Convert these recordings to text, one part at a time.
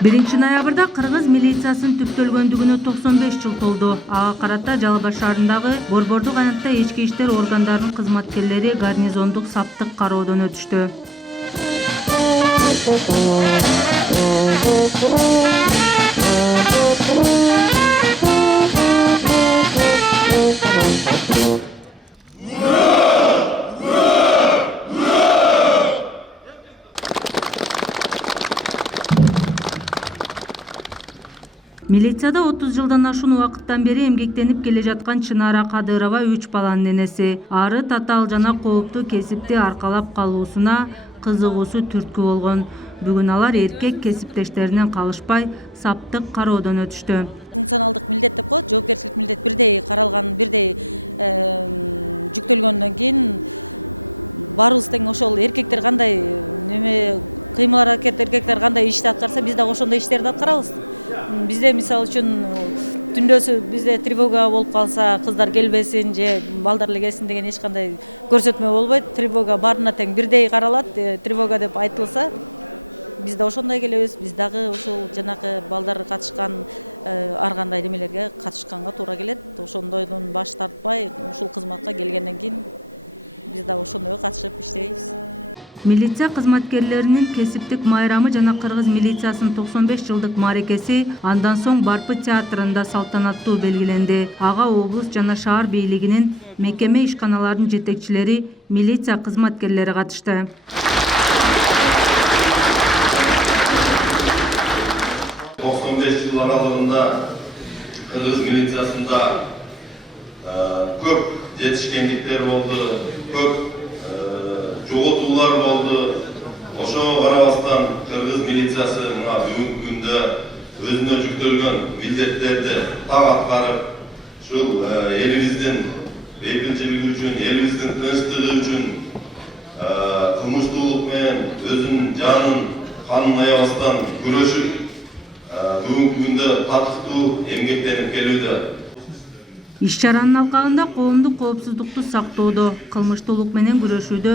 1-ноябрда Кыргыз милициясынын түптөлгөндүгүнө 95 жыл толду. Ага карата Жалал Абад шаарындагы борбордук аянтта ички иштер органдарынын кызматкерлери гарнизондук саптык кароодон өтүштү. Милицияда 30 жылдан ашуун убакыттан бери эмгектенип келе жаткан Чынара Кадырова 3 баланын энеси. Ары татаал жана кооптуу кесипти аркалап калуусуна кызыгуусу түрткү болгон. Бүгүн алар эркек кесиптештеринен калышпай саптык кароодон өтүштү. Милиция кызматкерлеринин кесиптик майрамы жана Кыргыз милициясынын 95 жылдык мааракеси андан соң Барпы театрында салтанаттуу белгиленди. Ага облус жана шаар бийлигинин мекеме ишканаларынын жетекчилери, милиция кызматкерлери катышты. Жыл аралыгында Кыргыз милициясында көп жетишкендиктер болду, көп жоготуулар болду. Ошого карабастан Кыргыз милициясы мына бүгүнкү күндө өзүнө жүктөлгөн милдеттерди так аткарып, ушул элибиздин бейбитчилиги үчүн, элибиздин тынчтыгы үчүн кылмыштуулук менен өзүнүн жанын, канын аябастан күрөшүп, бүгүнкү күндө татыктуу эмгектенип келүүдө. Иш-чаранын алкагында коомдук коопсуздукту сактоодо, кылмыштуулук менен күрөшүүдө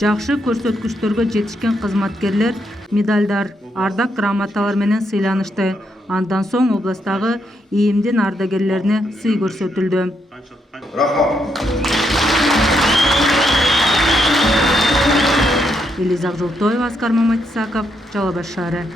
жакшы көрсөткүчтөргө жетишкен кызматкерлер медалдар, ардак грамоталар менен сыйланышты. Андан соң областагы ИИМдин ардагерлерине сый көрсөтүлдү. Рахмат. Элиза Жолтоева, Аскар Маматисаков, Жалал Абад шаары.